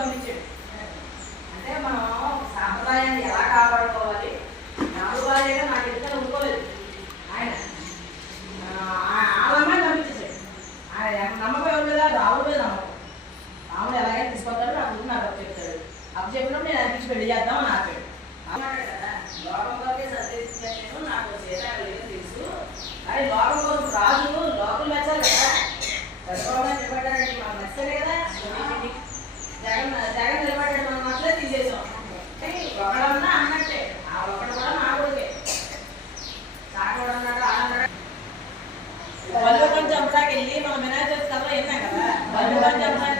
పంపించాడు. అంటే మనం సాంప్రదాయాన్ని ఎలా కాపాడుకోవాలి, నాలుగు వారైనా నాకు ఎందుకని ఉండుకోలేదు ఆయన. వాళ్ళమ్మాయి పంపించేసాడు. ఆయన నమ్మకం ఎవరు కదా, రాముడు మీద నమ్మకం. రాముడు ఎలాగైనా తీసుకొస్తాడు, నాకు నాకు అప్పు చెప్తాడు. అప్పు చెప్పినప్పుడు నేను అనిపించి పెళ్లి చేద్దాం అని ఆపాడు. అన్నాడు కదా, లోకంలోకే సర్దేశాను నేను, నాకు సీతారాములు తెలుసు. అది లోకం కోసం రాజు లోకం మెచ్చాలి కదా, చదువుకోవడానికి నిలబడ్డాడండి, మాకు నచ్చలే కదా. జగన్ జగన్ నిలబడ్డాడు, మనం నచ్చలే తీసేసాం. ఒకడన్నా అన్నట్టే, ఆ ఒకడు కూడా నా కొడుకే. సాకోడు అన్నాడు, అన్నాడు. బల్లుగం చంపడానికి వెళ్ళి మనం వినాయక చవితి కథలో విన్నాం కదా, బల్లుగం చంపడానికి